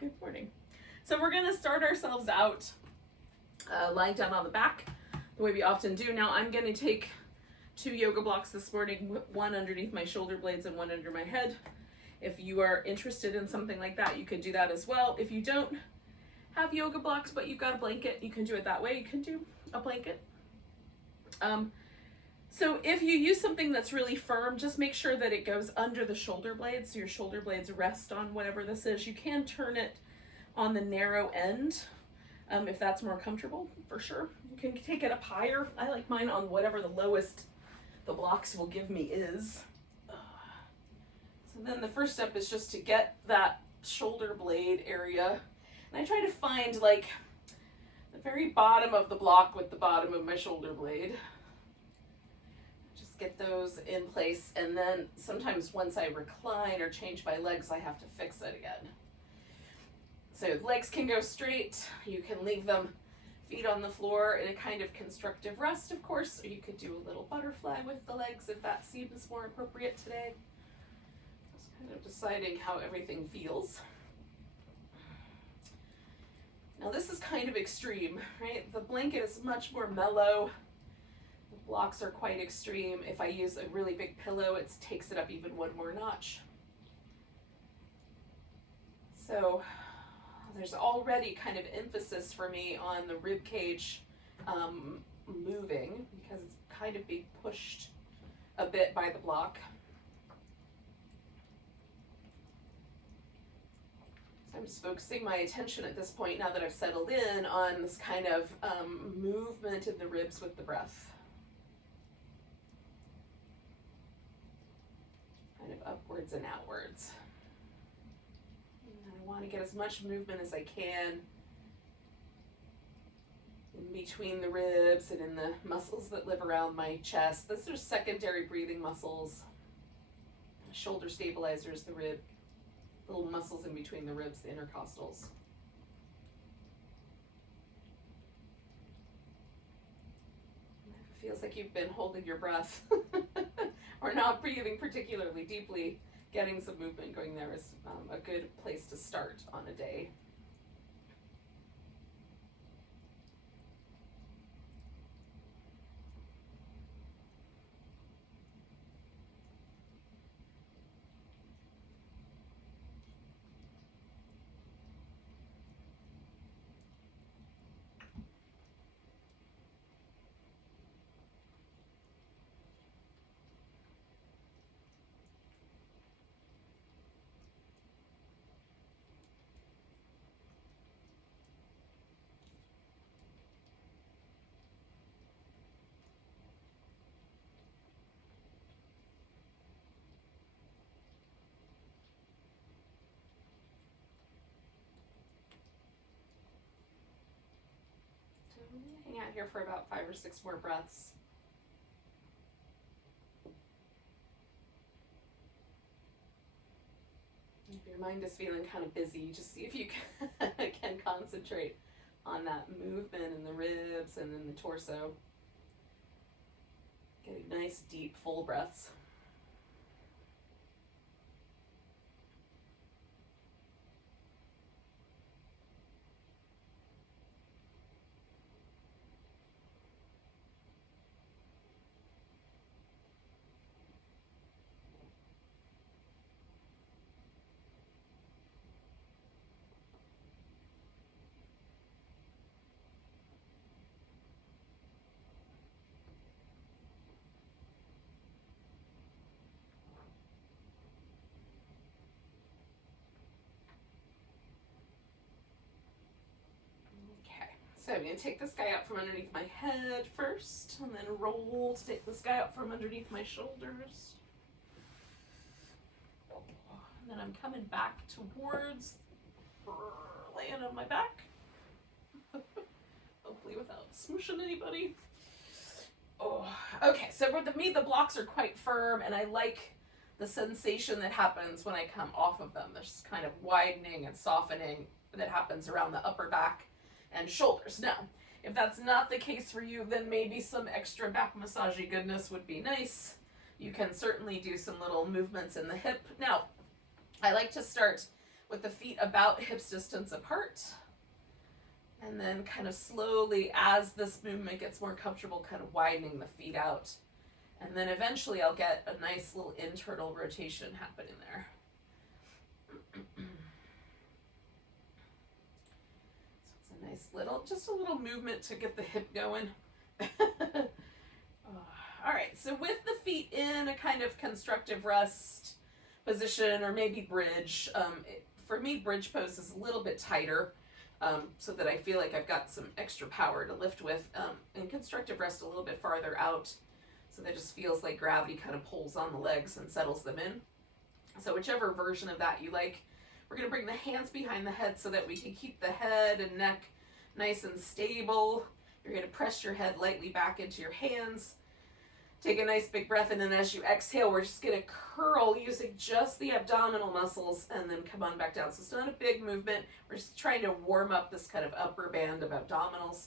Good morning. So we're going to start ourselves out lying down on the back the way we often do. Now I'm going to take 2 yoga blocks this morning, one underneath my shoulder blades and one under my head. If you are interested in something like that, you could do that as well. If you don't have yoga blocks but you've got a blanket, you can do it that way. You can do a blanket. So if you use something that's really firm, just make sure that it goes under the shoulder blades, so your shoulder blades rest on whatever this is. You can turn it on the narrow end if that's more comfortable, for sure. You can take it up higher. I like mine on whatever the lowest the blocks will give me is. So then the first step is just to get that shoulder blade area. And I try to find like the very bottom of the block with the bottom of my shoulder blade. Get those in place, and then sometimes once I recline or change my legs, I have to fix it again. So legs can go straight, you can leave them feet on the floor in a kind of constructive rest, of course, or you could do a little butterfly with the legs if that seems more appropriate today. Just kind of deciding how everything feels. Now this is kind of extreme, right? The blanket is much more mellow. Blocks are quite extreme. If I use a really big pillow, it takes it up even one more notch. So there's already kind of emphasis for me on the rib cage moving because it's kind of being pushed a bit by the block. So I'm just focusing my attention at this point, now that I've settled in, on this kind of movement in the ribs with the breath. Kind of upwards and outwards. And I want to get as much movement as I can in between the ribs and in the muscles that live around my chest. Those are secondary breathing muscles. Shoulder stabilizers, the rib, little muscles in between the ribs, the intercostals. It feels like you've been holding your breath or not breathing particularly deeply, getting some movement going there is a good place to start on a day. Hang out here for about 5 or 6 more breaths. If your mind is feeling kind of busy, just see if you can concentrate on that movement in the ribs and in the torso. Getting nice, deep, full breaths. So I'm going to take this guy out from underneath my head first, and then roll to take this guy out from underneath my shoulders. And then I'm coming back towards, laying on my back. Hopefully without smooshing anybody. Oh, okay, so for me, the blocks are quite firm, and I like the sensation that happens when I come off of them. There's kind of widening and softening that happens around the upper back and shoulders. Now, if that's not the case for you, then maybe some extra back massagey goodness would be nice. You can certainly do some little movements in the hip. Now, I like to start with the feet about hips distance apart. And then kind of slowly, as this movement gets more comfortable, kind of widening the feet out. And then eventually I'll get a nice little internal rotation happening there. So it's a nice little, just a little movement to get the hip going. All right, so with the feet in a kind of constructive rest position, or maybe bridge. For me, bridge pose is a little bit tighter, so that I feel like I've got some extra power to lift with, and constructive rest a little bit farther out, so that it just feels like gravity kind of pulls on the legs and settles them in. So whichever version of that you like. We're going to bring the hands behind the head so that we can keep the head and neck nice and stable. You're going to press your head lightly back into your hands. Take a nice big breath in, and as you exhale, we're just going to curl using just the abdominal muscles and then come on back down. So it's not a big movement. We're just trying to warm up this kind of upper band of abdominals.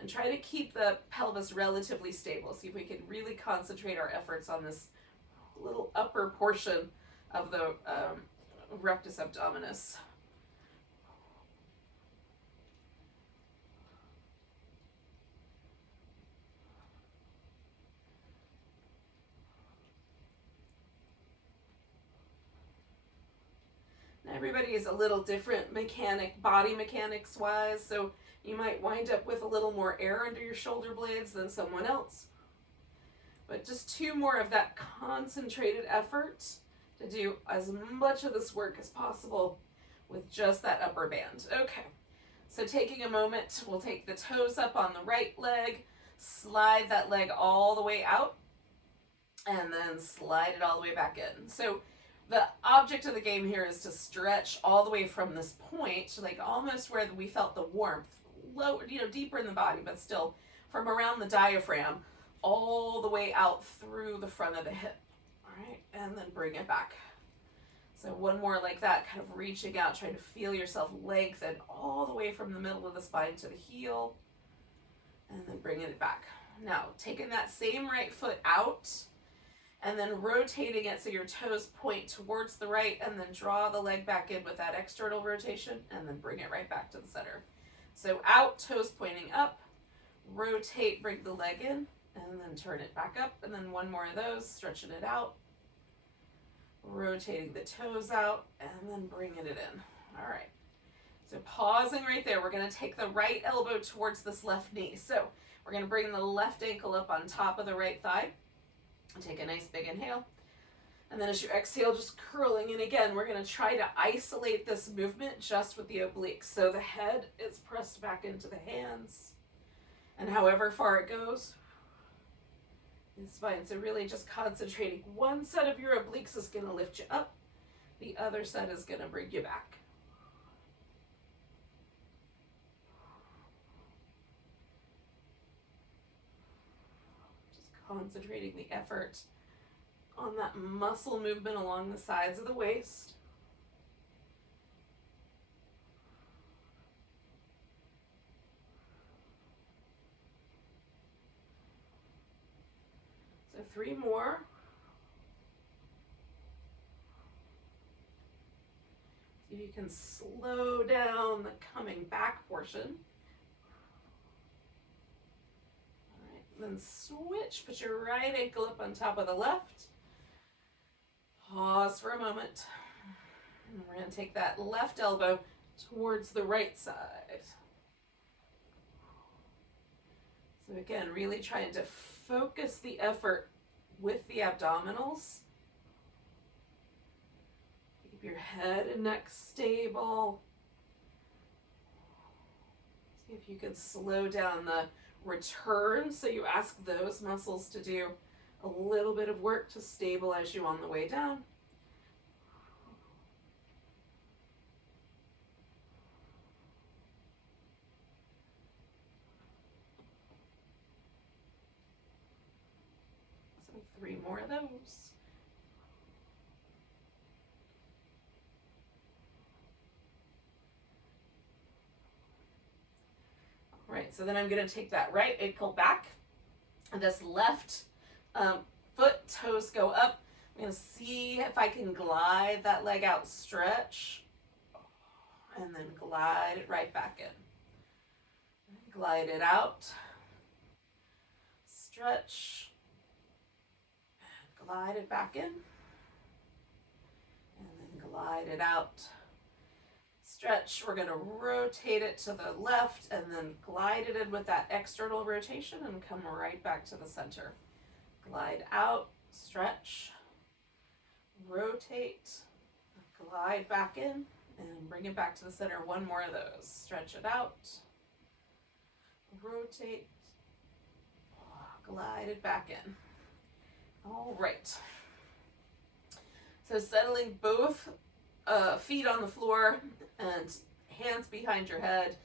And try to keep the pelvis relatively stable. See if we can really concentrate our efforts on this little upper portion of the rectus abdominis. Everybody is a little different body mechanics wise, so you might wind up with a little more air under your shoulder blades than someone else. But just 2 more of that concentrated effort to do as much of this work as possible with just that upper band. Okay, so taking a moment, we'll take the toes up on the right leg, slide that leg all the way out, and then slide it all the way back in. So the object of the game here is to stretch all the way from this point, like almost where we felt the warmth, low, deeper in the body, but still from around the diaphragm, all the way out through the front of the hip. All right, and then bring it back. So one more like that, kind of reaching out, trying to feel yourself lengthen all the way from the middle of the spine to the heel, and then bringing it back. Now, taking that same right foot out, and then rotating it so your toes point towards the right, and then draw the leg back in with that external rotation, and then bring it right back to the center. So out, toes pointing up, rotate, bring the leg in, and then turn it back up, and then one more of those, stretching it out, rotating the toes out, and then bringing it in. All right, so pausing right there, we're going to take the right elbow towards this left knee. So we're going to bring the left ankle up on top of the right thigh, and take a nice big inhale. And then as you exhale, just curling in again, we're going to try to isolate this movement just with the obliques. So the head is pressed back into the hands, and however far it goes is fine. So really just concentrating. One set of your obliques is going to lift you up. The other set is going to bring you back. Concentrating the effort on that muscle movement along the sides of the waist. So 3 more. See if you can slow down the coming back portion. Then switch, put your right ankle up on top of the left. Pause for a moment. And we're going to take that left elbow towards the right side. So again, really trying to focus the effort with the abdominals. Keep your head and neck stable. See if you can slow down the return, so you ask those muscles to do a little bit of work to stabilize you on the way down. So 3 more of those. Right, so then I'm going to take that right ankle back, and this left foot, toes go up. I'm going to see if I can glide that leg out, stretch, and then glide it right back in. Glide it out, stretch, and glide it back in, and then glide it out, stretch. We're going to rotate it to the left and then glide it in with that external rotation and come right back to the center. Glide out, stretch, rotate, glide back in, and bring it back to the center. One more of those. Stretch it out, rotate, glide it back in. All right. So settling both feet on the floor and hands behind your head.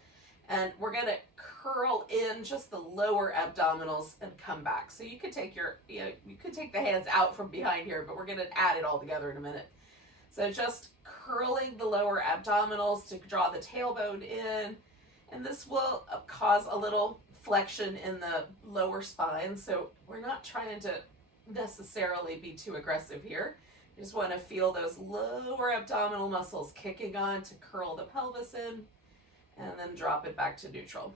And we're going to curl in just the lower abdominals and come back. So you could take you could take the hands out from behind here, but we're going to add it all together in a minute. So just curling the lower abdominals to draw the tailbone in. And this will cause a little flexion in the lower spine. So we're not trying to necessarily be too aggressive here. You just want to feel those lower abdominal muscles kicking on to curl the pelvis in and then drop it back to neutral.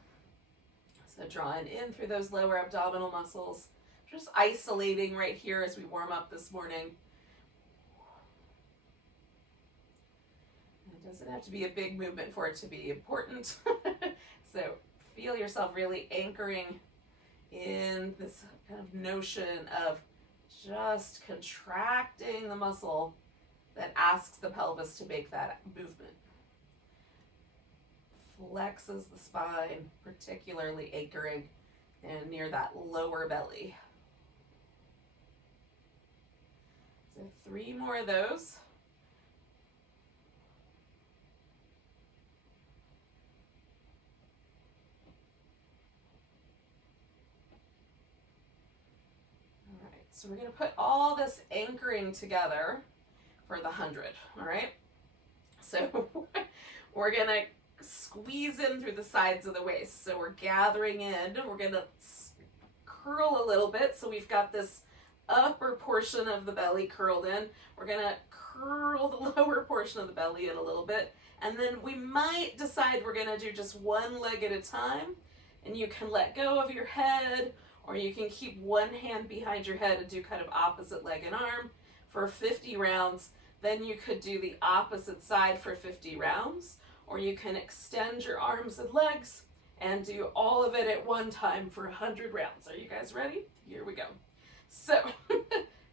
So drawing in through those lower abdominal muscles, just isolating right here as we warm up this morning. It doesn't have to be a big movement for it to be important. So feel yourself really anchoring in this kind of notion of just contracting the muscle that asks the pelvis to make that movement. Flexes the spine, particularly anchoring and near that lower belly. So 3 more of those. So we're going to put all this anchoring together for the 100, all right? So we're going to squeeze in through the sides of the waist. So we're gathering in. We're going to curl a little bit. So we've got this upper portion of the belly curled in. We're going to curl the lower portion of the belly in a little bit. And then we might decide we're going to do just one leg at a time. And you can let go of your head, or you can keep one hand behind your head and do kind of opposite leg and arm for 50 rounds. Then you could do the opposite side for 50 rounds, or you can extend your arms and legs and do all of it at one time for 100 rounds. Are you guys ready? Here we go. So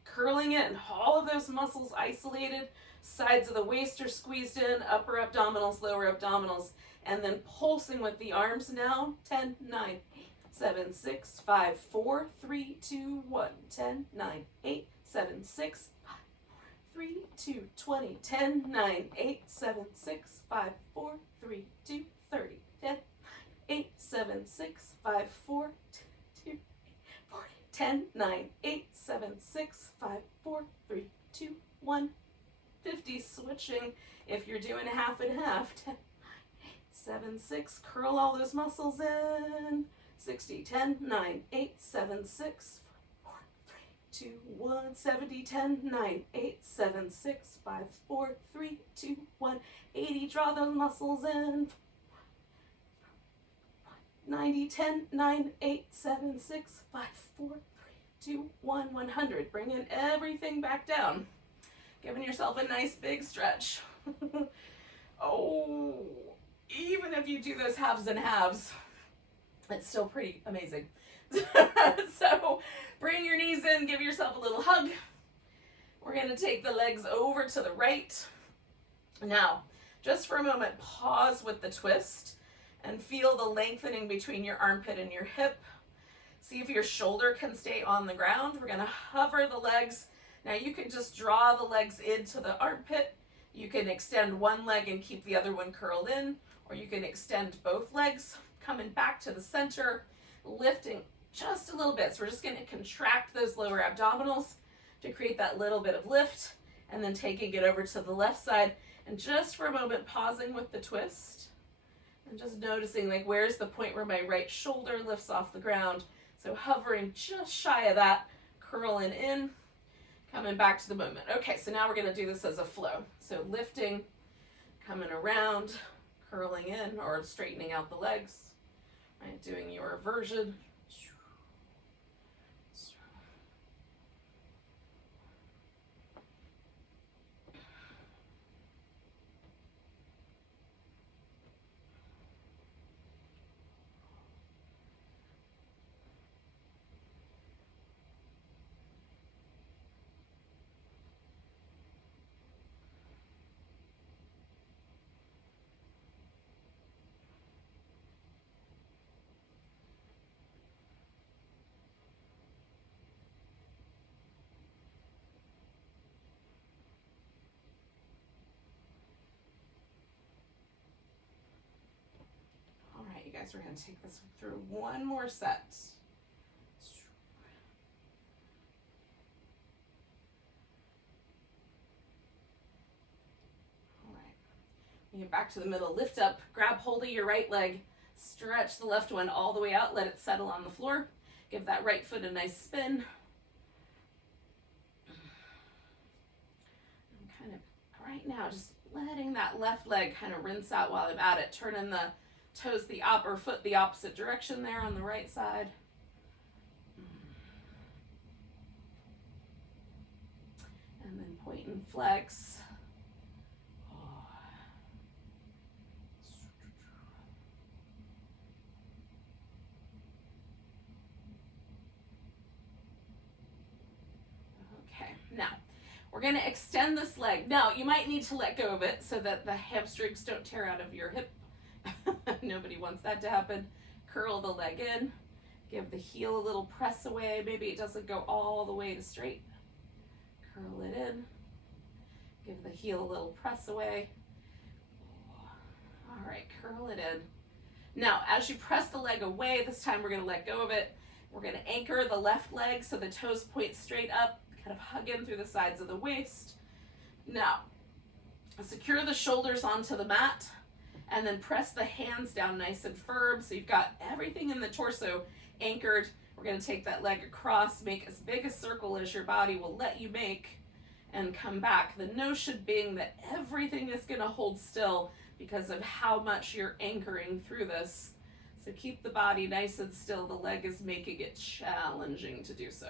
curling in, all of those muscles isolated, sides of the waist are squeezed in, upper abdominals, lower abdominals, and then pulsing with the arms now. 10, 9, 7, 6, 5, 4, 3, 2, 1, 10, 9, 8, 7, 6, 5, 3, 2, 20, 10, 9, 8, 7, 6, 5, 4, 3, 2, 30, 10, 8, 7, 6, 5, 4, 2, 40, 10, 9, 8, 7, 6, 5, 4, 3, 2, 1, 50, switching if you're doing half and half. 10, 9, 8, 7, 6, curl all those muscles in. 60, 10, 9, 8, 7, 6, 4, 3, 2, 1, 70, 10, 9, 8, 7, 6, 5, 4, 3, 2, 1, 80, draw those muscles in. 90, 10, 9, 8, 7, 6, 5, 4, 3, 2, 1, 100. Bringing everything back down. Giving yourself a nice big stretch. Oh, even if you do those halves and halves, it's still pretty amazing. So bring your knees in, give yourself a little hug. We're going to take the legs over to the right. Now, just for a moment, pause with the twist and feel the lengthening between your armpit and your hip. See if your shoulder can stay on the ground. We're going to hover the legs. Now you can just draw the legs into the armpit. You can extend one leg and keep the other one curled in, or you can extend both legs, coming back to the center, lifting just a little bit. So we're just going to contract those lower abdominals to create that little bit of lift, and then taking it over to the left side, and just for a moment pausing with the twist and just noticing, like, where's the point where my right shoulder lifts off the ground. So hovering just shy of that, curling in, Coming back to the moment. Okay, so now we're going to do this as a flow. So lifting, coming around, curling in or straightening out the legs, right? Doing your version. You guys, we're going to take this through one more set. All right. You get back to the middle, lift up, grab hold of your right leg, stretch the left one all the way out, let it settle on the floor. Give that right foot a nice spin. And kind of right now, just letting that left leg kind of rinse out while I'm at it, turning the toes or foot the opposite direction there on the right side. And then point and flex. Okay, now we're going to extend this leg. Now you might need to let go of it so that the hamstrings don't tear out of your hip. Nobody wants that to happen. Curl the leg in, give the heel a little press away. Maybe it doesn't go all the way to straight. Curl it in, give the heel a little press away. All right, curl it in. Now, as you press the leg away, this time we're going to let go of it. We're going to anchor the left leg so the toes point straight up, kind of hug in through the sides of the waist. Now, secure the shoulders onto the mat. And then press the hands down nice and firm. So you've got everything in the torso anchored. We're going to take that leg across, make as big a circle as your body will let you make, and come back. The notion being that everything is going to hold still because of how much you're anchoring through this. So keep the body nice and still. The leg is making it challenging to do so.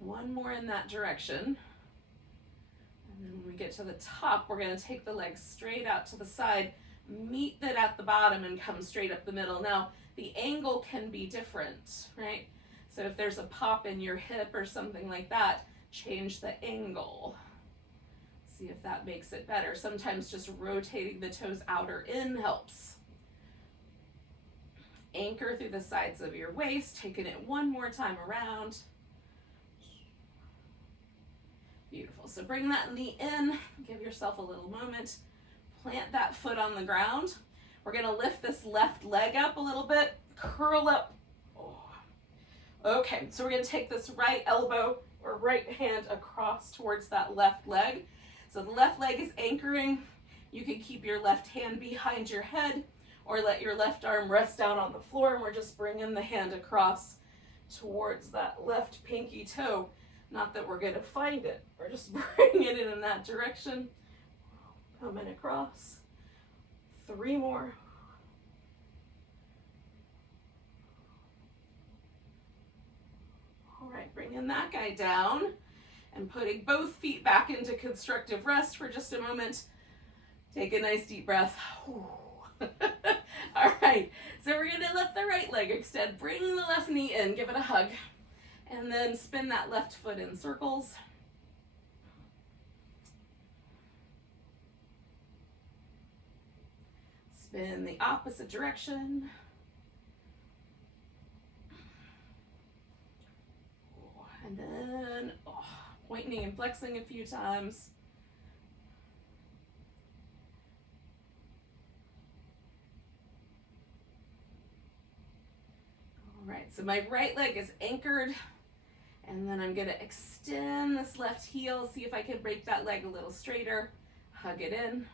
One more in that direction. And then when we get to the top, we're going to take the leg straight out to the side, meet it at the bottom, and come straight up the middle. Now, the angle can be different, right? So if there's a pop in your hip or something like that, change the angle. See if that makes it better. Sometimes just rotating the toes out or in helps. Anchor through the sides of your waist, taking it one more time around. Beautiful. So bring that knee in, give yourself a little moment, plant that foot on the ground. We're going to lift this left leg up a little bit, curl up. Okay, so we're going to take this right elbow or right hand across towards that left leg. So the left leg is anchoring. You can keep your left hand behind your head or let your left arm rest down on the floor, and we're just bringing the hand across towards that left pinky toe. Not that we're going to find it, we're just bringing it in that direction. Coming across. 3 more. All right, bringing that guy down and putting both feet back into constructive rest for just a moment. Take a nice deep breath. All right, so we're going to let the right leg extend. Bring the left knee in, give it a hug. And then spin that left foot in circles. Spin the opposite direction. And then pointing and flexing a few times. All right, so my right leg is anchored. And then I'm going to extend this left heel, see if I can break that leg a little straighter. Hug it in.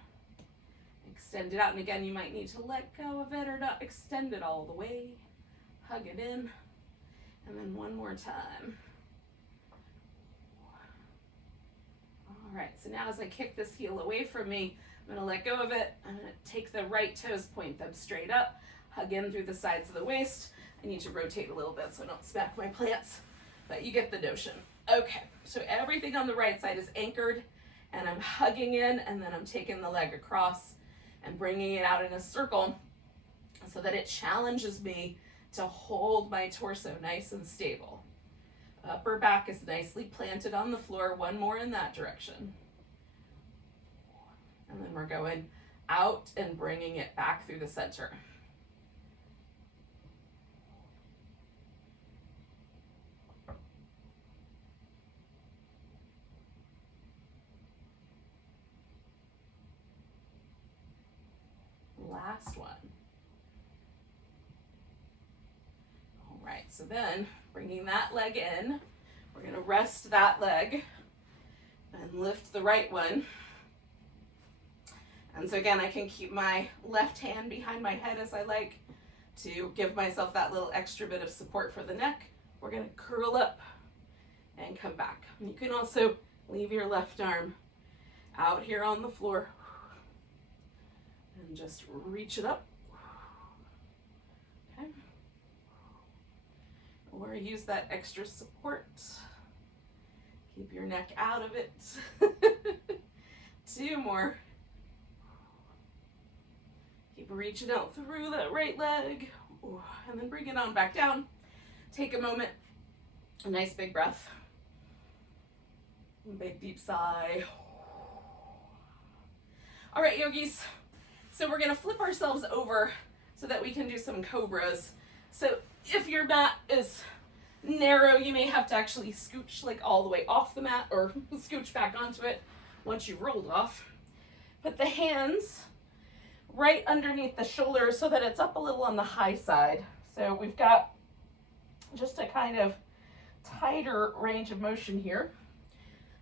Extend it out. And again, you might need to let go of it or not extend it all the way. Hug it in. And then one more time. All right, so now as I kick this heel away from me, I'm gonna let go of it. I'm gonna take the right toes, point them straight up, hug in through the sides of the waist. I need to rotate a little bit so I don't smack my plants, but you get the notion. Okay, so everything on the right side is anchored, and I'm hugging in, and then I'm taking the leg across and bringing it out in a circle so that it challenges me to hold my torso nice and stable. Upper back is nicely planted on the floor. One more in that direction. And then we're going out and bringing it back through the center. Last one. All right, so then bringing that leg in, we're going to rest that leg and lift the right one. And so again, I can keep my left hand behind my head as I like to give myself that little extra bit of support for the neck. We're going to curl up and come back. And you can also leave your left arm out here on the floor and just reach it up. Okay. Or use that extra support. Keep your neck out of it. 2 more. Keep reaching out through that right leg. And then bring it on back down. Take a moment. A nice big breath. Big deep sigh. All right, yogis. So we're gonna flip ourselves over so that we can do some cobras. So if your mat is narrow, you may have to actually scooch like all the way off the mat or scooch back onto it once you've rolled off. Put the hands right underneath the shoulders so that it's up a little on the high side. So we've got just a kind of tighter range of motion here.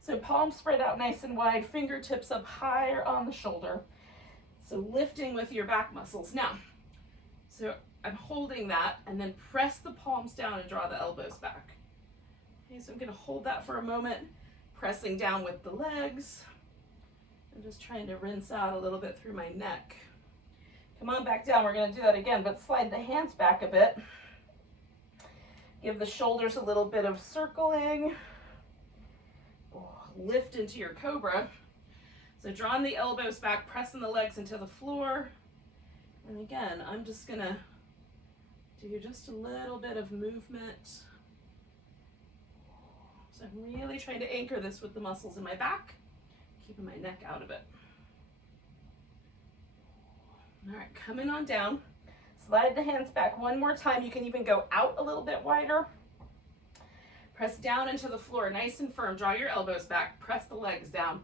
So palms spread out nice and wide, fingertips up higher on the shoulder. So lifting with your back muscles. Now, so I'm holding that and then press the palms down and draw the elbows back. Okay, so I'm gonna hold that for a moment, pressing down with the legs. I'm just trying to rinse out a little bit through my neck. Come on back down, we're gonna do that again, but slide the hands back a bit. Give the shoulders a little bit of circling. Lift into your cobra. So drawing the elbows back, pressing the legs into the floor. And again, I'm just gonna do just a little bit of movement. So I'm really trying to anchor this with the muscles in my back, keeping my neck out of it. All right, coming on down. Slide the hands back one more time. You can even go out a little bit wider. Press down into the floor, nice and firm. Draw your elbows back, press the legs down.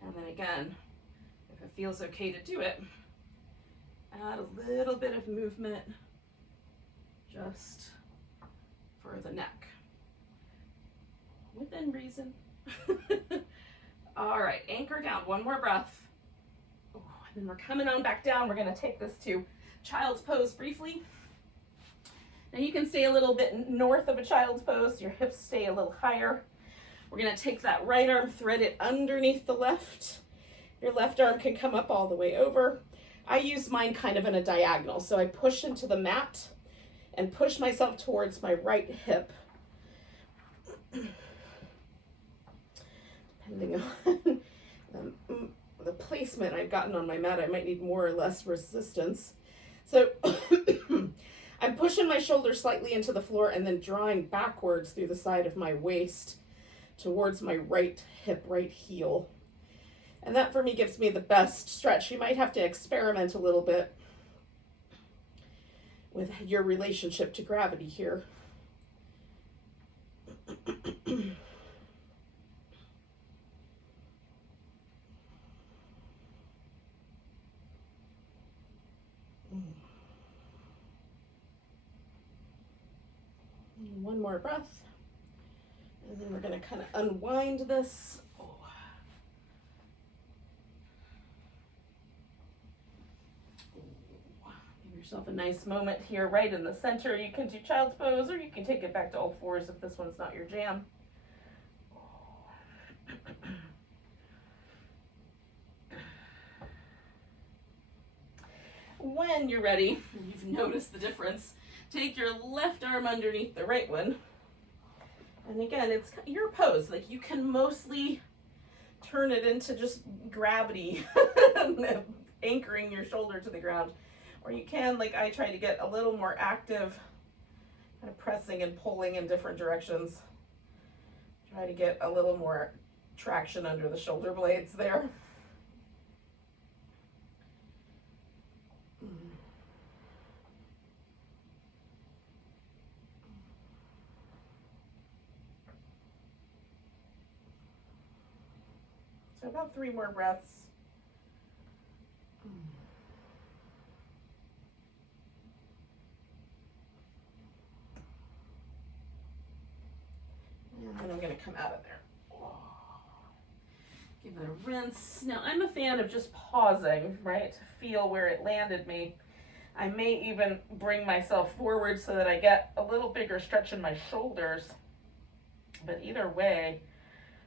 And then again, if it feels okay to do it, add a little bit of movement just for the neck. Within reason. All right, anchor down, one more breath. And then we're coming on back down. We're gonna take this to child's pose briefly. Now you can stay a little bit north of a child's pose. Your hips stay a little higher. We're gonna take that right arm, thread it underneath the left. Your left arm can come up all the way over. I use mine kind of in a diagonal. So I push into the mat and push myself towards my right hip. Depending on the placement I've gotten on my mat, I might need more or less resistance. So I'm pushing my shoulders slightly into the floor and then drawing backwards through the side of my waist towards my right hip, right heel. And that for me gives me the best stretch. You might have to experiment a little bit with your relationship to gravity here. One more breath. And then we're going to kind of unwind this. Give yourself a nice moment here right in the center. You can do child's pose, or you can take it back to all fours if this one's not your jam. When you're ready, you've noticed the difference, take your left arm underneath the right one. And again, it's your pose. Like, you can mostly turn it into just gravity, anchoring your shoulder to the ground. Or you can, like I try to get a little more active, kind of pressing and pulling in different directions. Try to get a little more traction under the shoulder blades there. So about 3 more breaths. And then I'm going to come out of there. Give it a rinse. Now, I'm a fan of just pausing, right, to feel where it landed me. I may even bring myself forward so that I get a little bigger stretch in my shoulders. But either way,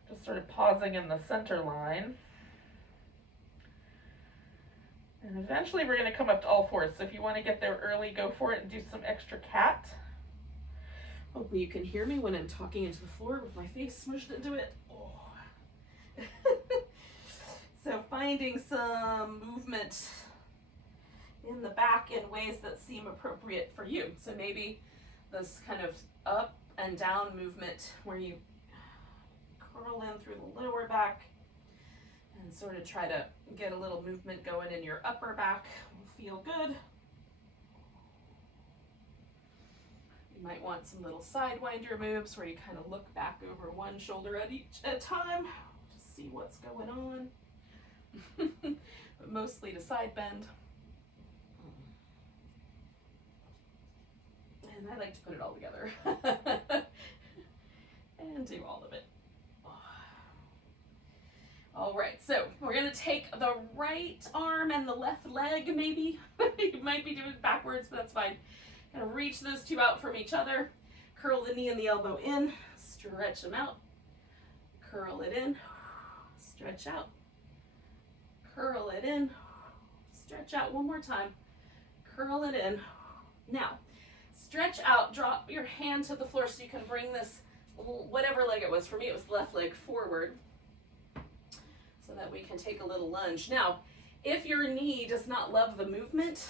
just sort of pausing in the center line. And eventually we're going to come up to all fours. So if you want to get there early, go for it and do some extra cat. Hopefully you can hear me when I'm talking into the floor with my face smushed into it. Oh. So finding some movement in the back in ways that seem appropriate for you. So maybe this kind of up and down movement where you curl in through the lower back and sort of try to get a little movement going in your upper back will feel good. You might want some little sidewinder moves where you kind of look back over one shoulder at a time to see what's going on. But mostly to side bend. And I like to put it all together. And do all of it. All right, so we're gonna take the right arm and the left leg, maybe. You might be doing it backwards, but that's fine. Gonna reach those two out from each other. Curl the knee and the elbow in, stretch them out. Curl it in, stretch out. Curl it in, stretch out one more time. Curl it in. Now, stretch out, drop your hand to the floor so you can bring this, whatever leg it was. For me, it was the left leg forward, so that we can take a little lunge. Now, if your knee does not love the movement,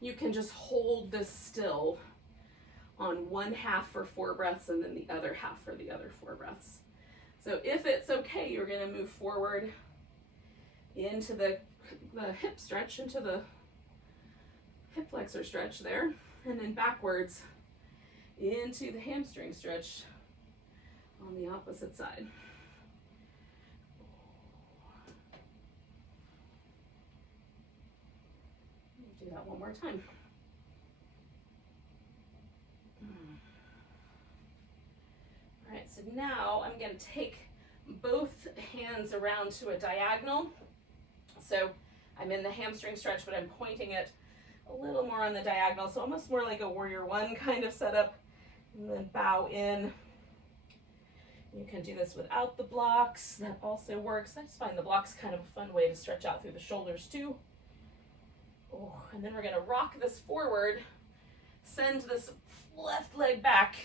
you can just hold this still on one half for 4 breaths and then the other half for the other 4 breaths. So if it's okay, you're gonna move forward into the hip stretch, into the hip flexor stretch there, and then backwards into the hamstring stretch on the opposite side. Do that one more time. All right, so now I'm going to take both hands around to a diagonal. So I'm in the hamstring stretch, but I'm pointing it a little more on the diagonal, so almost more like a warrior one kind of setup, and then bow in. You can do this without the blocks. That also works. I just find the blocks kind of a fun way to stretch out through the shoulders too. Oh, and then we're going to rock this forward, send this left leg back,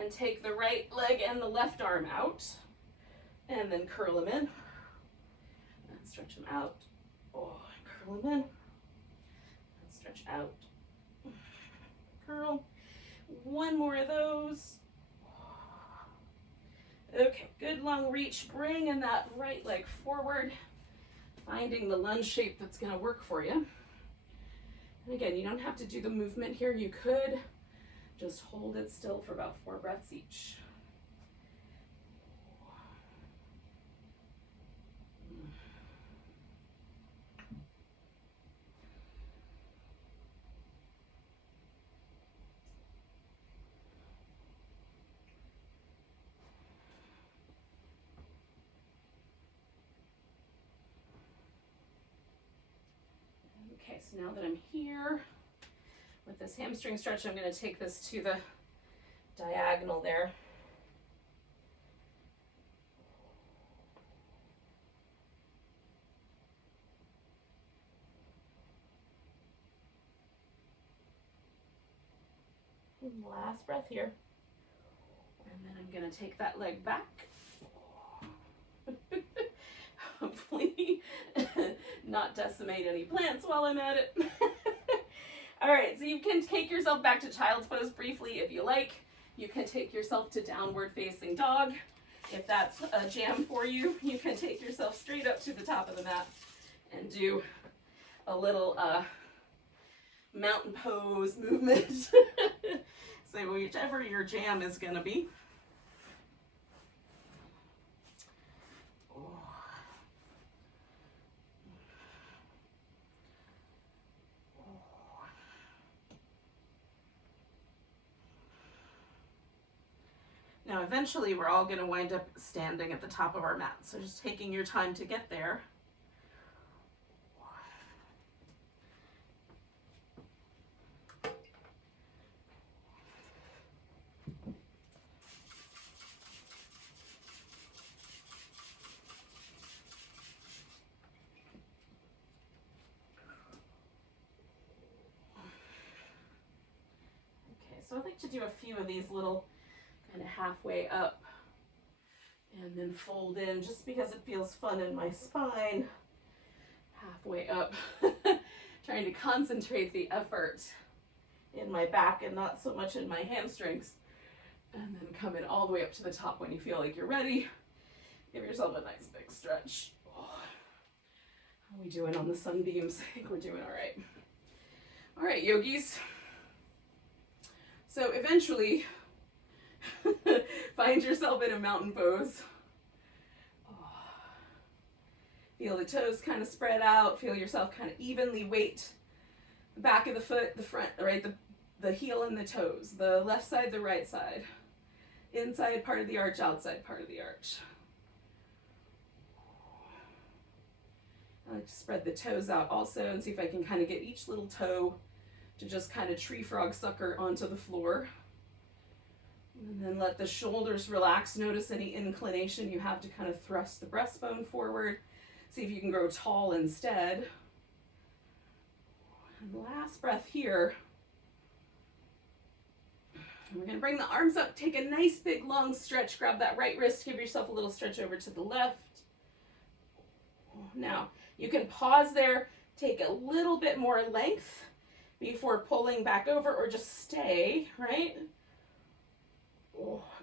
and take the right leg and the left arm out, and then curl them in, and stretch them out. Oh, curl them in, and stretch out, curl. One more of those. Okay, good long reach. Bringing that right leg forward, finding the lunge shape that's going to work for you. And again, you don't have to do the movement here. You could just hold it still for about 4 breaths each. Okay, so now that I'm here with this hamstring stretch, I'm going to take this to the diagonal there. And last breath here. And then I'm going to take that leg back. Hopefully not decimate any plants while I'm at it. All right, so you can take yourself back to child's pose briefly if you like. You can take yourself to downward facing dog. If that's a jam for you, you can take yourself straight up to the top of the mat and do a little mountain pose movement. So whichever your jam is gonna be. Now eventually we're all going to wind up standing at the top of our mat, so just taking your time to get there. Okay, so I like to do a few of these little kind of halfway up and then fold in just because it feels fun in my spine. Halfway up. Trying to concentrate the effort in my back and not so much in my hamstrings. And then come in all the way up to the top when you feel like you're ready. Give yourself a nice big stretch. Oh. How are we doing on the sunbeams? I think we're doing all right. All right, yogis. So eventually, find yourself in a mountain pose. Feel the toes kind of spread out. Feel yourself kind of evenly weight the back of the foot, the front, right, the heel and the toes, the left side, the right side, inside part of the arch, outside part of the arch. I like to spread the toes out also and see if I can kind of get each little toe to just kind of tree frog sucker onto the floor. And then let the shoulders relax. Notice any inclination you have to kind of thrust the breastbone forward. See if you can grow tall instead. And last breath here. And we're going to bring the arms up. Take a nice big long stretch. Grab that right wrist. Give yourself a little stretch over to the left. Now, you can pause there. Take a little bit more length before pulling back over, or just stay, right?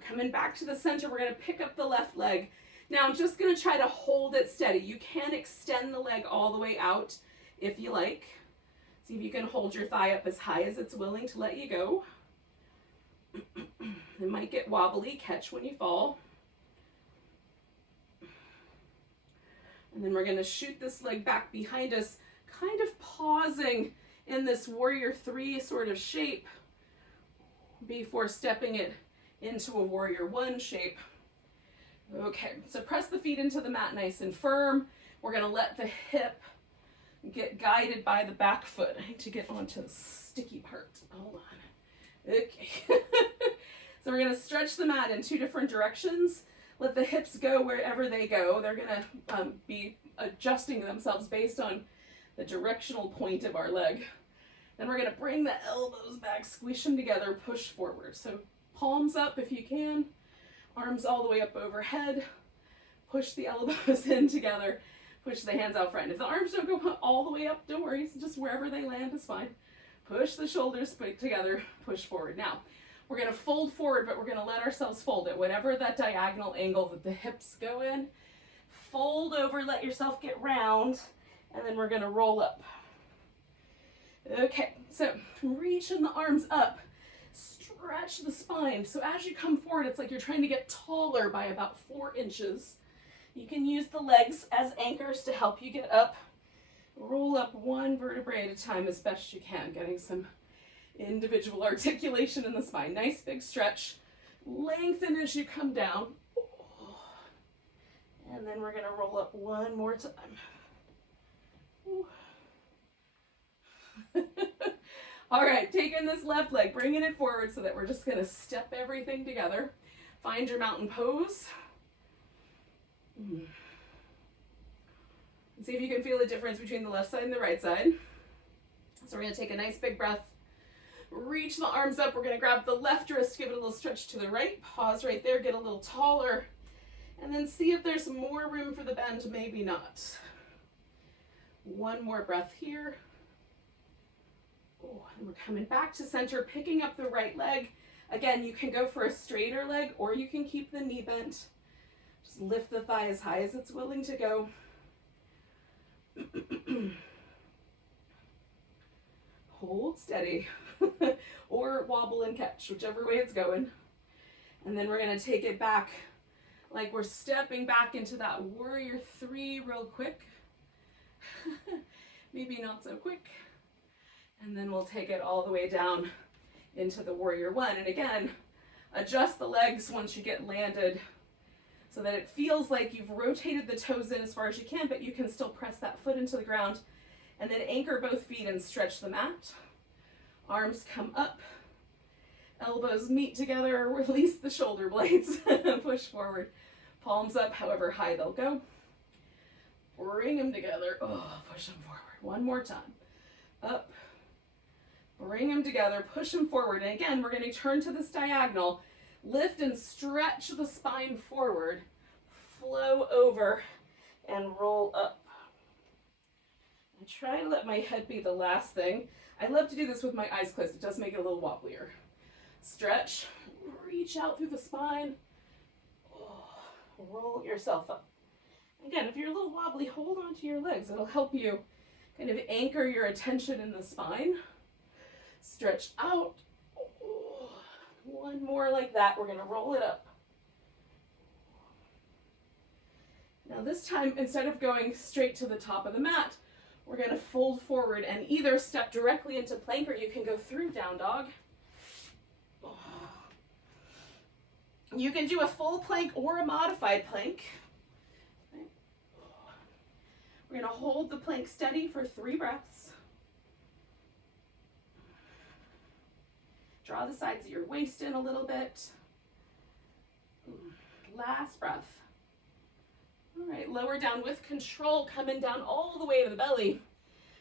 Coming back to the center, we're going to pick up the left leg. Now I'm just going to try to hold it steady. You can extend the leg all the way out if you like. See if you can hold your thigh up as high as it's willing to let you go. It might get wobbly, catch when you fall. And then we're going to shoot this leg back behind us, kind of pausing in this warrior three sort of shape before stepping it into a warrior one shape. Okay, so press the feet into the mat nice and firm. We're going to let the hip get guided by the back foot. I need to get onto the sticky part. Hold on. Okay. So we're going to stretch the mat in two different directions. Let the hips go wherever they go. They're going to be adjusting themselves based on the directional point of our leg. Then we're going to bring the elbows back, squish them together, push forward. So palms up if you can, arms all the way up overhead, push the elbows in together, push the hands out front. If the arms don't go all the way up, don't worry, it's just wherever they land is fine. Push the shoulders together, push forward. Now, we're going to fold forward, but we're going to let ourselves fold it. Whatever that diagonal angle that the hips go in, fold over, let yourself get round, and then we're going to roll up. Okay, so reaching the arms up, stretch the spine. So as you come forward, it's like you're trying to get taller by about 4 inches. You can use the legs as anchors to help you get up. Roll up one vertebrae at a time as best you can, getting some individual articulation in the spine. Nice big stretch. Lengthen as you come down. And then we're going to roll up one more time. All right, taking this left leg, bringing it forward so that we're just gonna step everything together. Find your mountain pose. And see if you can feel the difference between the left side and the right side. So we're gonna take a nice big breath. Reach the arms up. We're gonna grab the left wrist, give it a little stretch to the right. Pause right there, get a little taller. And then see if there's more room for the bend, maybe not. One more breath here. Oh, and we're coming back to center, picking up the right leg. Again, you can go for a straighter leg or you can keep the knee bent. Just lift the thigh as high as it's willing to go. Hold steady or wobble and catch, whichever way it's going. And then we're going to take it back like we're stepping back into that warrior three real quick. Maybe not so quick. And then we'll take it all the way down into the warrior one. And again, adjust the legs once you get landed so that it feels like you've rotated the toes in as far as you can, but you can still press that foot into the ground. And then anchor both feet and stretch the mat. Arms come up. Elbows meet together, release the shoulder blades, push forward. Palms up, however high they'll go. Bring them together. Oh, push them forward. One more time. Up. Bring them together, push them forward. And again, we're going to turn to this diagonal. Lift and stretch the spine forward. Flow over and roll up. And try to let my head be the last thing. I love to do this with my eyes closed. It does make it a little wobblier. Stretch, reach out through the spine. Oh, roll yourself up. Again, if you're a little wobbly, hold on to your legs. It'll help you kind of anchor your attention in the spine. Stretch out. Oh, one more like that. We're going to roll it up. Now this time, instead of going straight to the top of the mat, we're going to fold forward and either step directly into plank or you can go through down dog. You can do a full plank or a modified plank. Okay. We're going to hold the plank steady for 3 breaths. Draw the sides of your waist in a little bit. Last breath. All right, lower down with control, coming down all the way to the belly.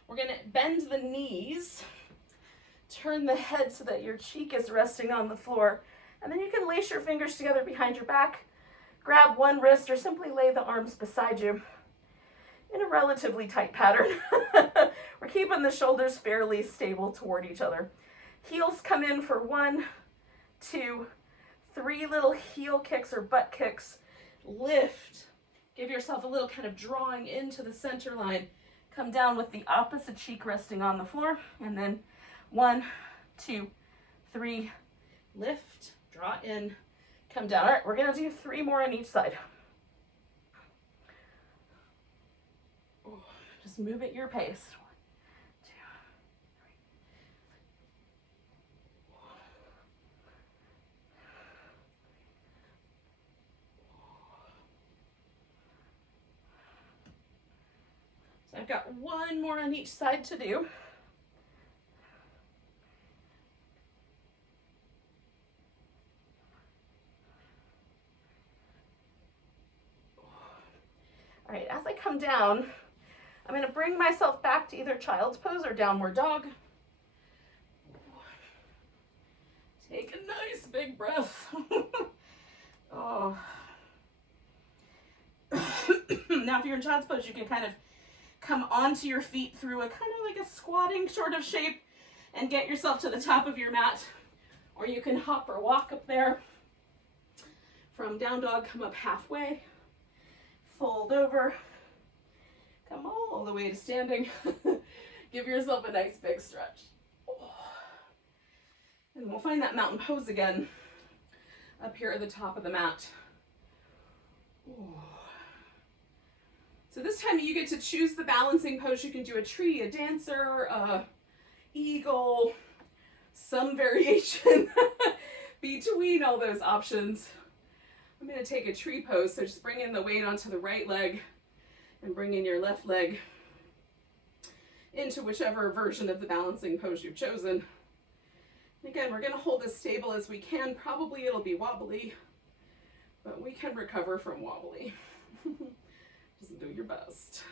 We're going to bend the knees. Turn the head so that your cheek is resting on the floor. And then you can lace your fingers together behind your back, grab one wrist, or simply lay the arms beside you in a relatively tight pattern. We're keeping the shoulders fairly stable toward each other. Heels come in for 1, 2, 3 little heel kicks or butt kicks. Lift. Give yourself a little kind of drawing into the center line. Come down with the opposite cheek resting on the floor. And then 1, 2, 3, lift. Draw in, come down. All right, we're going to do 3 more on each side. Just move at your pace. 1, 2, 3. So I've got 1 more on each side to do. All right, as I come down, I'm going to bring myself back to either child's pose or downward dog. Take a nice big breath. Oh. Now, if you're in child's pose, you can kind of come onto your feet through a kind of like a squatting sort of shape and get yourself to the top of your mat. Or you can hop or walk up there. From down dog, come up halfway. Fold over, come all the way to standing. Give yourself a nice big stretch. And we'll find that mountain pose again up here at the top of the mat. So this time you get to choose the balancing pose. You can do a tree, a dancer, a eagle, some variation between all those options. I'm going to take a tree pose, so just bring in the weight onto the right leg and bring in your left leg into whichever version of the balancing pose you've chosen. Again, we're gonna hold as stable as we can. Probably it'll be wobbly, but we can recover from wobbly. Just do your best.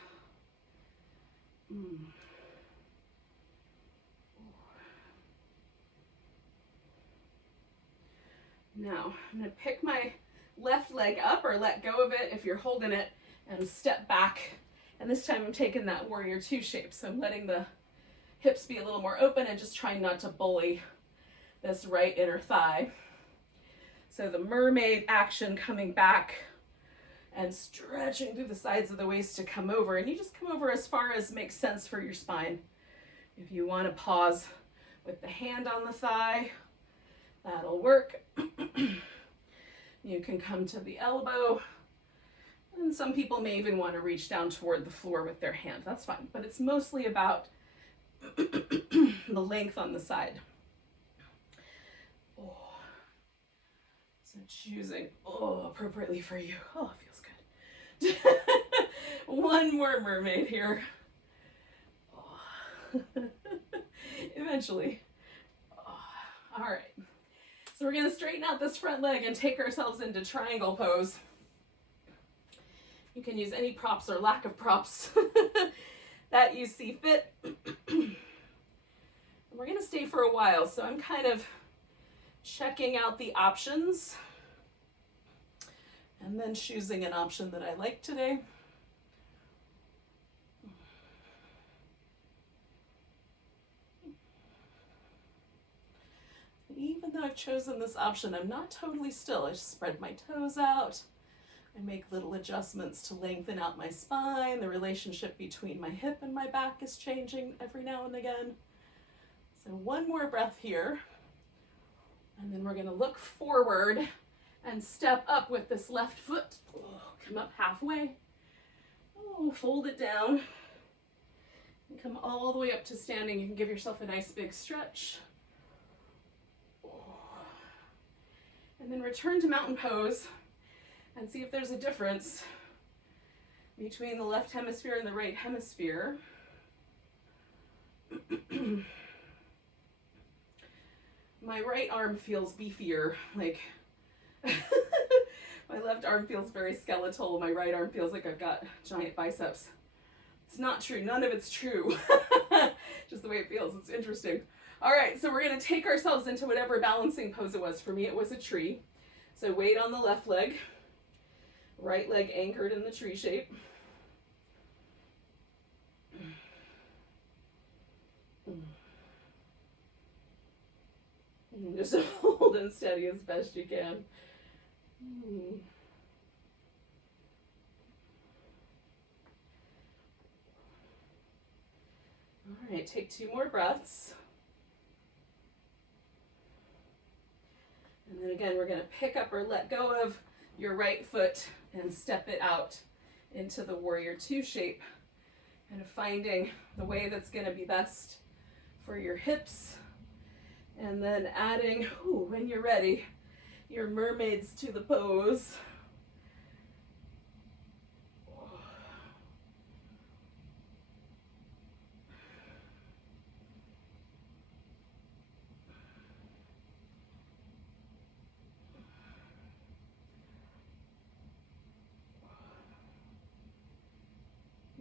Now, I'm gonna pick my left leg up, or let go of it if you're holding it, and step back. And this time I'm taking that warrior two shape. So I'm letting the hips be a little more open and just trying not to bully this right inner thigh. So the mermaid action, coming back and stretching through the sides of the waist to come over. And you just come over as far as makes sense for your spine. If you want to pause with the hand on the thigh, that'll work. You can come to the elbow. And some people may even want to reach down toward the floor with their hand. That's fine. But it's mostly about the length on the side. Oh. So choosing appropriately for you. Oh, it feels good. One more mermaid here. Oh. Eventually. Oh. All right. So we're going to straighten out this front leg and take ourselves into triangle pose. You can use any props or lack of props that you see fit. And we're going to stay for a while, so I'm kind of checking out the options and then choosing an option that I like today. Even though I've chosen this option, I'm not totally still. I just spread my toes out. I make little adjustments to lengthen out my spine. The relationship between my hip and my back is changing every now and again. So one more breath here. And then we're going to look forward and step up with this left foot. Oh, come up halfway. Oh, fold it down. And come all the way up to standing. You can give yourself a nice big stretch. And then return to mountain pose and see if there's a difference between the left hemisphere and the right hemisphere. My right arm feels beefier, like my left arm feels very skeletal. My right arm feels like I've got giant biceps. It's not true. None of it's true. Just the way it feels. It's interesting. All right, so we're going to take ourselves into whatever balancing pose it was. For me, it was a tree. So weight on the left leg, right leg anchored in the tree shape. And just hold and steady as best you can. All right, take 2 more breaths. And then again, we're going to pick up or let go of your right foot and step it out into the warrior two shape. Kind of finding the way that's going to be best for your hips. And then adding, when you're ready, your mermaids to the pose.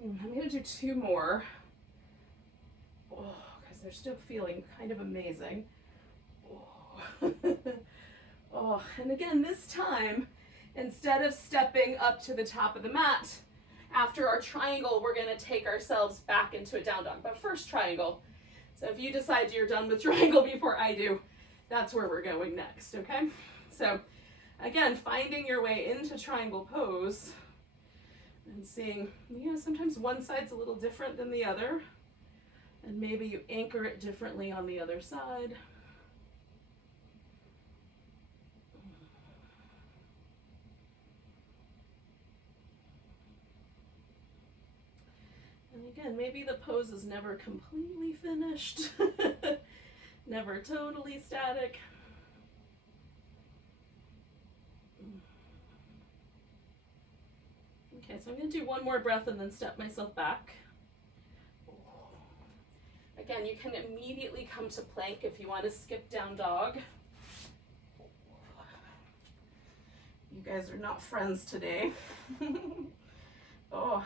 I'm going to do 2 more. Because they're still feeling kind of amazing. And again, this time, instead of stepping up to the top of the mat, after our triangle, we're going to take ourselves back into a down dog. But first triangle. So if you decide you're done with triangle before I do, that's where we're going next, okay? So again, finding your way into triangle pose and seeing, sometimes one side's a little different than the other. And maybe you anchor it differently on the other side. And again, maybe the pose is never completely finished, never totally static. Okay, so I'm going to do 1 more breath and then step myself back. Again, you can immediately come to plank if you want to skip down dog. You guys are not friends today. Oh.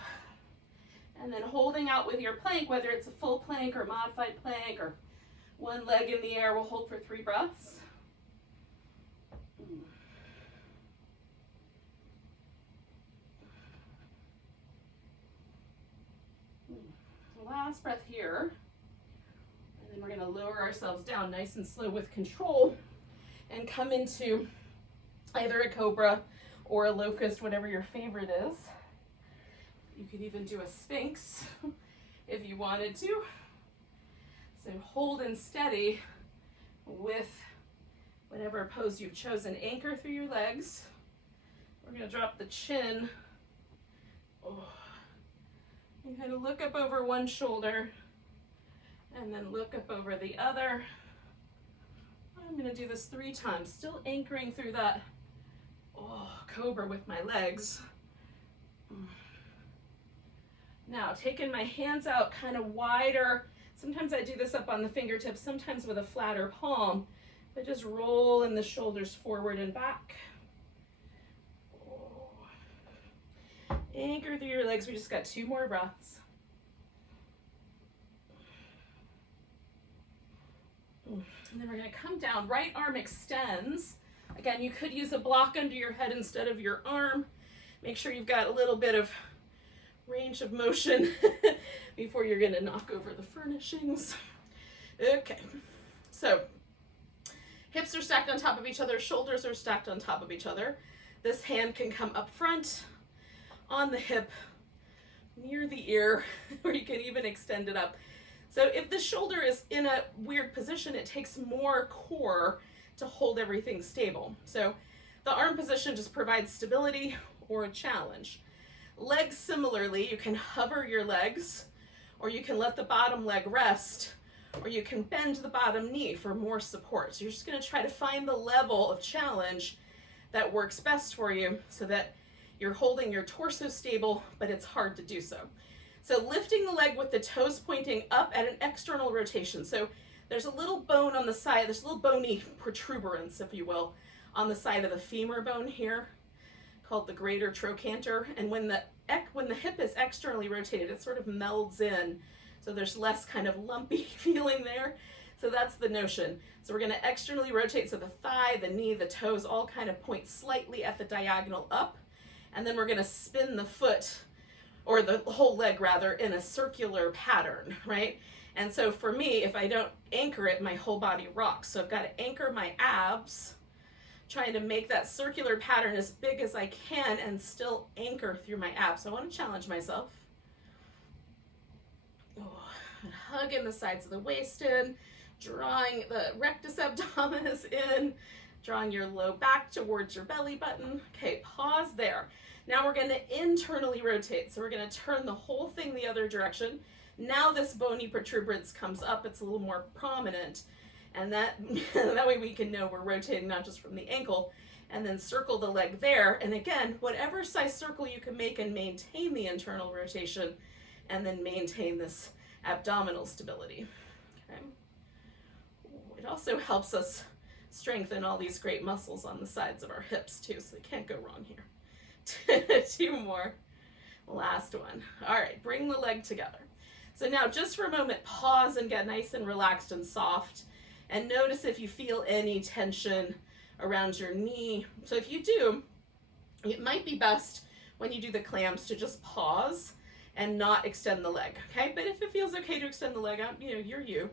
And then holding out with your plank, whether it's a full plank or modified plank or one leg in the air, we'll hold for 3 breaths. Last breath here. And then we're going to lower ourselves down nice and slow with control and come into either a cobra or a locust, whatever your favorite is. You could even do a sphinx if you wanted to. So hold and steady with whatever pose you've chosen. Anchor through your legs. We're going to drop the chin. Oh. You kind of look up over one shoulder and then look up over the other. I'm going to do this 3 times, still anchoring through that cobra with my legs. Now, taking my hands out kind of wider. Sometimes I do this up on the fingertips, sometimes with a flatter palm. But just rolling the shoulders forward and back. Anchor through your legs. We just got 2 more breaths. And then we're going to come down. Right arm extends. Again, you could use a block under your head instead of your arm. Make sure you've got a little bit of range of motion before you're going to knock over the furnishings. Okay, so hips are stacked on top of each other. Shoulders are stacked on top of each other. This hand can come up front, on the hip, near the ear, or you can even extend it up. So if the shoulder is in a weird position, it takes more core to hold everything stable. So the arm position just provides stability or a challenge. Legs, similarly, you can hover your legs, or you can let the bottom leg rest, or you can bend the bottom knee for more support. So you're just going to try to find the level of challenge that works best for you so that you're holding your torso stable, but it's hard to do so. So lifting the leg with the toes pointing up at an external rotation. So there's a little bone on the side, there's a little bony protuberance, if you will, on the side of the femur bone here, called the greater trochanter. And when the hip is externally rotated, it sort of melds in. So there's less kind of lumpy feeling there. So that's the notion. So we're going to externally rotate so the thigh, the knee, the toes all kind of point slightly at the diagonal up. And then we're going to spin the foot, or the whole leg rather, in a circular pattern, right? And so for me, if I don't anchor it, my whole body rocks. So I've got to anchor my abs, trying to make that circular pattern as big as I can and still anchor through my abs. So I want to challenge myself. Hugging the sides of the waist in, drawing the rectus abdominis in, drawing your low back towards your belly button. Okay, pause there. Now we're going to internally rotate. So we're going to turn the whole thing the other direction. Now this bony protuberance comes up. It's a little more prominent. And that way we can know we're rotating not just from the ankle, and then circle the leg there. And again, whatever size circle you can make and maintain the internal rotation, and then maintain this abdominal stability. Okay. It also helps us strengthen all these great muscles on the sides of our hips too, so it can't go wrong here. 2 more. Last one. All right, bring the leg together. So now just for a moment, pause and get nice and relaxed and soft. And notice if you feel any tension around your knee. So if you do, it might be best when you do the clams to just pause and not extend the leg, okay? But if it feels okay to extend the leg out, you know, you're you.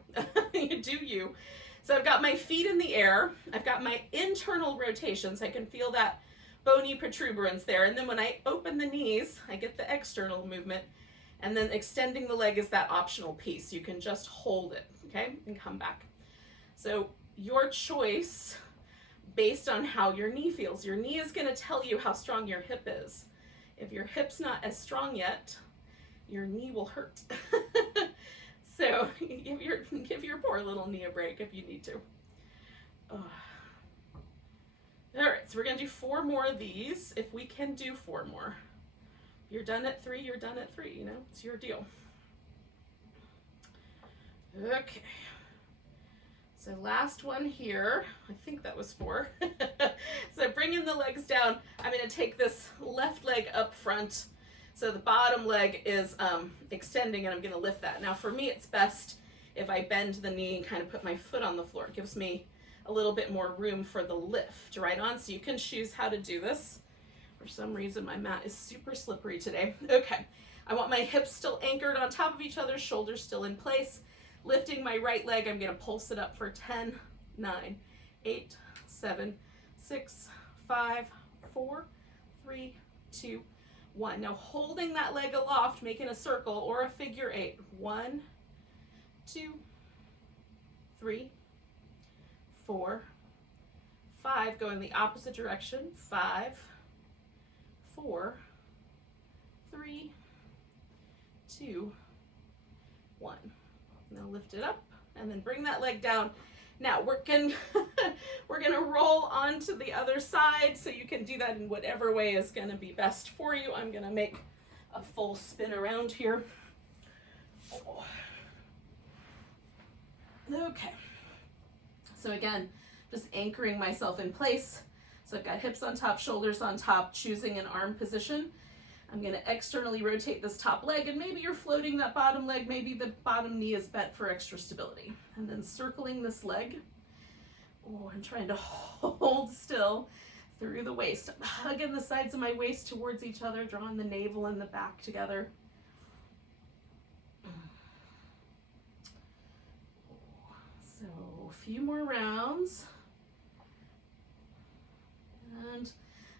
You do you. So I've got my feet in the air. I've got my internal rotation, so I can feel that bony protuberance there. And then when I open the knees, I get the external movement. And then extending the leg is that optional piece. You can just hold it, okay? And come back. So your choice based on how your knee feels. Your knee is going to tell you how strong your hip is. If your hip's not as strong yet, your knee will hurt. So give your poor little knee a break if you need to. All right, so we're going to do 4 more of these, if we can do 4 more. If you're done at 3, you're done at 3, you know, it's your deal. Okay. So last one here, I think that was 4. So bringing the legs down, I'm going to take this left leg up front. So the bottom leg is extending, and I'm going to lift that. Now for me, it's best if I bend the knee and kind of put my foot on the floor. It gives me a little bit more room for the lift right on. So you can choose how to do this. For some reason, my mat is super slippery today. Okay, I want my hips still anchored on top of each other, shoulders still in place. Lifting my right leg, I'm gonna pulse it up for 10, 9, 8, 7, 6, 5, 4, 3, 2, 1. Now holding that leg aloft, making a circle or a figure 8. 1, 2, 3, 4, 5. Go in the opposite direction. 5, 4, 3, 2, 1. Now lift it up and then bring that leg down. Now we're gonna roll onto the other side, so you can do that in whatever way is gonna be best for you. I'm gonna make a full spin around here. Okay. So again, just anchoring myself in place. So I've got hips on top, shoulders on top, choosing an arm position. I'm going to externally rotate this top leg, and maybe you're floating that bottom leg, maybe the bottom knee is bent for extra stability. And then circling this leg. Oh, I'm trying to hold still through the waist. I'm hugging the sides of my waist towards each other, drawing the navel and the back together. So a few more rounds. And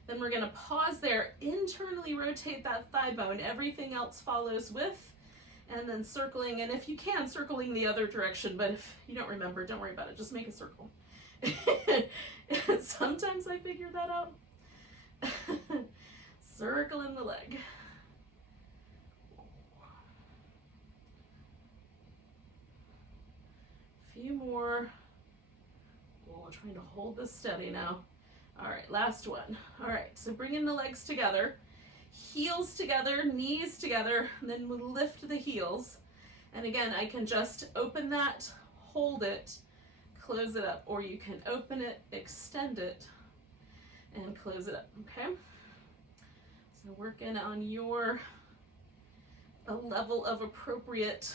then we're going to pause there, internally rotate that thigh bone. Everything else follows with, and then circling, and if you can, circling the other direction, but if you don't remember, don't worry about it, just make a circle. Sometimes I figure that out. Circling the leg. A few more. Oh, trying to hold this steady now. All right, last one. All right, so bringing the legs together, heels together, knees together, and then we'll lift the heels. And again, I can just open that, hold it, close it up, or you can open it, extend it, and close it up, okay? So working on your level of appropriate.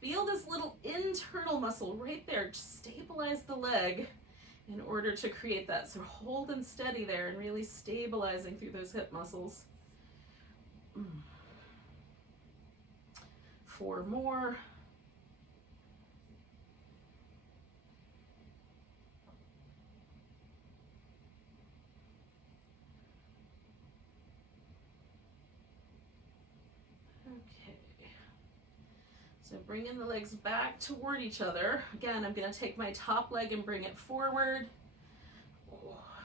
Feel this little internal muscle right there. Just stabilize the leg in order to create that. So holding steady there and really stabilizing through those hip muscles. 4 more. Okay. So bringing the legs back toward each other. Again, I'm going to take my top leg and bring it forward.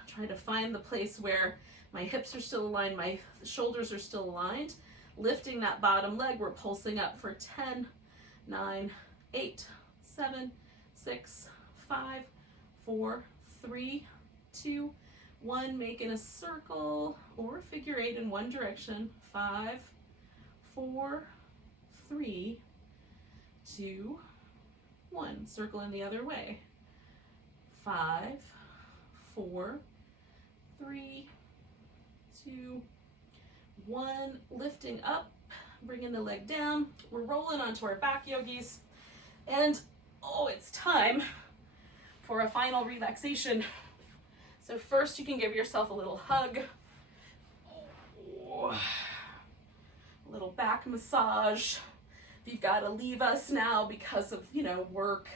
Try to find the place where my hips are still aligned, my shoulders are still aligned. Lifting that bottom leg, we're pulsing up for 10, 9, 8, 7, 6, 5, 4, 3, 2, 1. Making a circle or figure 8 in one direction. 5, 4, 3, 2, 1. Circle in the other way. 5, 4, 3, 2, 1. Lifting up, bringing the leg down. We're rolling onto our back, yogis. And oh, it's time for a final relaxation. So first you can give yourself a little hug. Oh, a little back massage. If you've got to leave us now because of, work,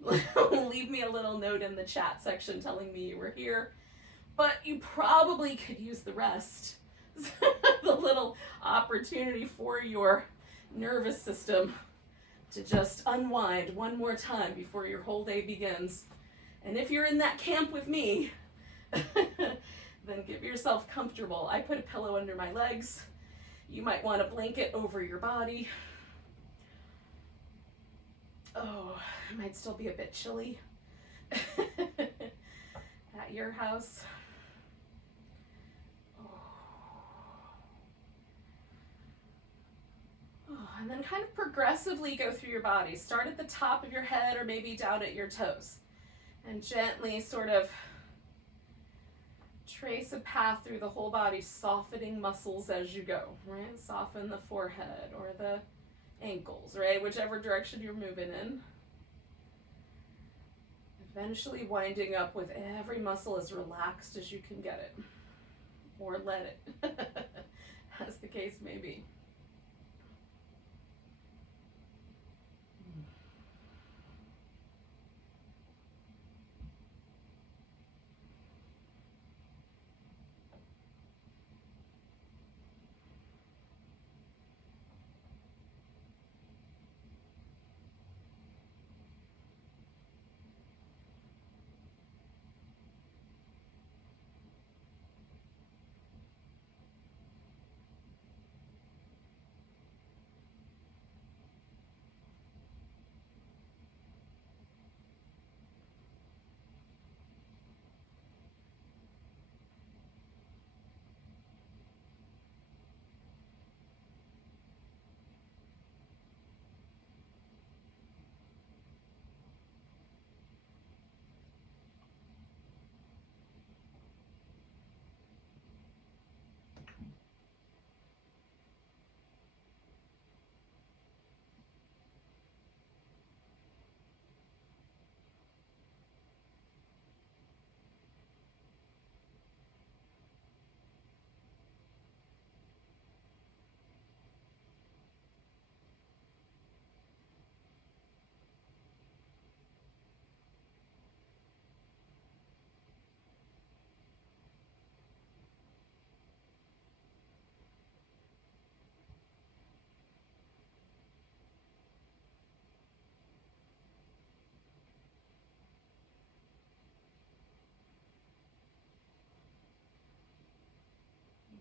leave me a little note in the chat section telling me you were here. But you probably could use the rest. The little opportunity for your nervous system to just unwind one more time before your whole day begins. And if you're in that camp with me, then get yourself comfortable. I put a pillow under my legs. You might want a blanket over your body. Oh, it might still be a bit chilly at your house. And then kind of progressively go through your body. Start at the top of your head or maybe down at your toes. And gently sort of trace a path through the whole body, softening muscles as you go, right? Soften the forehead or the ankles, right? Whichever direction you're moving in. Eventually winding up with every muscle as relaxed as you can get it. Or let it, as the case may be.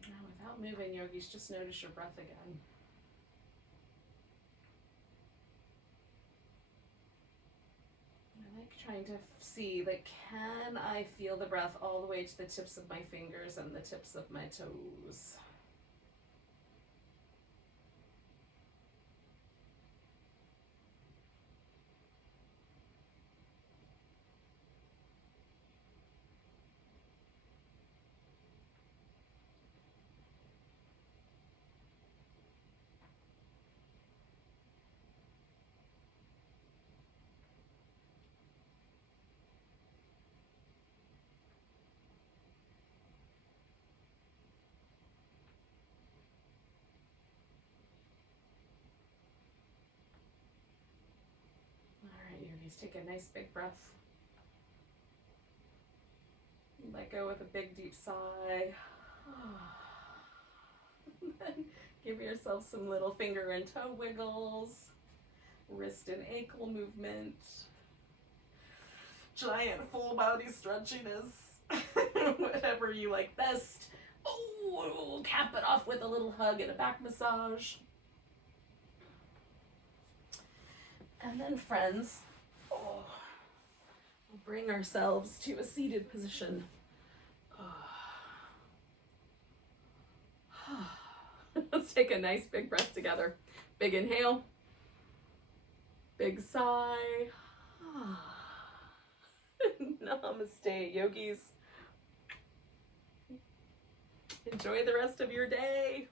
Now, without moving, yogis, just notice your breath again. I like trying to see, like, can I feel the breath all the way to the tips of my fingers and the tips of my toes? Yogis, take a nice big breath. Let go with a big deep sigh. Then give yourself some little finger and toe wiggles, wrist and ankle movement, giant full body stretchiness, whatever you like best. Oh, cap it off with a little hug and a back massage. And then, friends, we'll bring ourselves to a seated position. Let's take a nice big breath together. Big inhale. Big sigh. Namaste, yogis. Enjoy the rest of your day.